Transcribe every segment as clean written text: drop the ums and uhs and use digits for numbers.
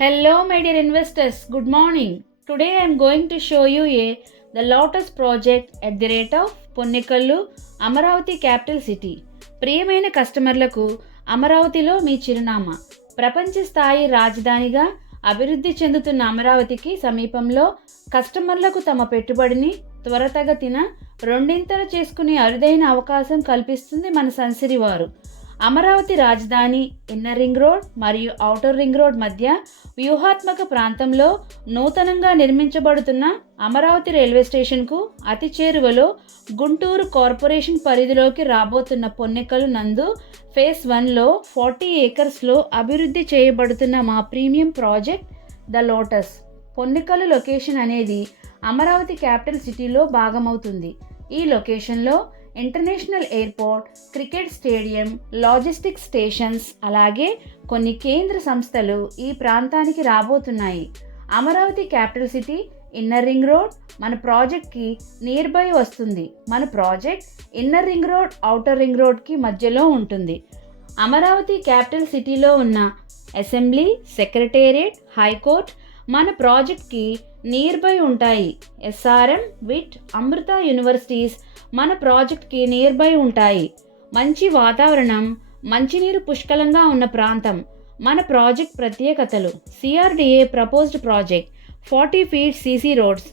Hello, my dear investors. Good morning. Today I am going to show you the Lotus project at the rate of Ponnikallu, Amaravati capital city. ప్రియమైన కస్టమర్లకు అమరావతిలో మీ చిరునామా. ప్రపంచ స్థాయి రాజధానిగా అభివృద్ధి చెందుతున్న అమరావతికి సమీపంలో కస్టమర్లకు తమ పెట్టుబడిని త్వరతగతిన రెండింతలు చేసుకునే అరుదైన అవకాశం కల్పిస్తుంది మన సన్సిరి వారు. అమరావతి రాజధాని ఇన్నర్ రింగ్ రోడ్ మరియు ఔటర్ రింగ్ రోడ్ మధ్య వ్యూహాత్మక ప్రాంతంలో నూతనంగా నిర్మించబడుతున్న అమరావతి రైల్వే స్టేషన్కు అతి చేరువలో గుంటూరు కార్పొరేషన్ పరిధిలోకి రాబోతున్న పొన్నెకల్లు నందు ఫేజ్ 1లో 40 ఏకర్స్లో అభివృద్ధి చేయబడుతున్న మా premium project the lotus. Ponnekallu location అనేది అమరావతి క్యాపిటల్ సిటీలో భాగమవుతుంది. ఈ లొకేషన్లో international airport, cricket stadium, logistics stations, అలాగే కొన్ని కేంద్ర సంస్థలు ఈ ప్రాంతానికి రాబోతున్నాయి. Amaravati capital city inner ring road మన ప్రాజెక్ట్కి నియర్ బై వస్తుంది. మన project inner ring road, outer ring రోడ్కి మధ్యలో ఉంటుంది. అమరావతి క్యాపిటల్ సిటీలో ఉన్న అసెంబ్లీ, సెక్రటేరియట్, హైకోర్ట్ మన ప్రాజెక్ట్కి నియర్ బై ఉంటాయి. ఎస్ఆర్ఎం, విట్, అమృత యూనివర్సిటీస్ మన ప్రాజెక్ట్కి నియర్ బై ఉంటాయి. మంచి వాతావరణం, మంచినీరు పుష్కలంగా ఉన్న ప్రాంతం మన ప్రాజెక్ట్ ప్రత్యేకతలు. CRDA proposed project 40 feet CC roads,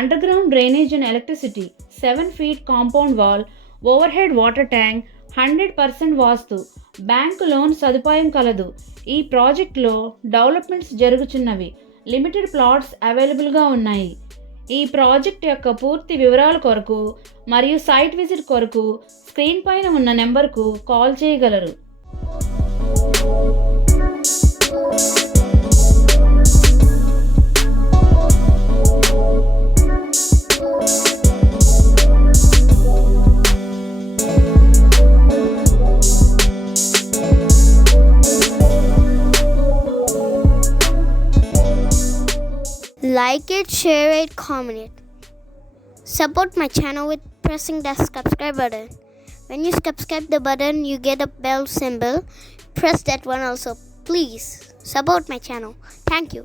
under ground drainage and electricity, 7 feet compound wall, over head water tank, 100% vastu, bank loan సదుపాయం కలదు. ఈ ప్రాజెక్ట్లో డెవలప్మెంట్స్ జరుగుతున్నవి. లిమిటెడ్ ప్లాట్స్ అవైలబుల్గా ఉన్నాయి. ఈ ప్రాజెక్ట్ యొక్క పూర్తి వివరాల కొరకు మరియు సైట్ విజిట్ కొరకు స్క్రీన్ పైన ఉన్న నెంబర్కు కాల్ చేయగలరు. Like it, share it, comment it. Support my channel with pressing the subscribe button. When you subscribe the button, you get a bell symbol. Press that one also. Please support my channel. Thank you.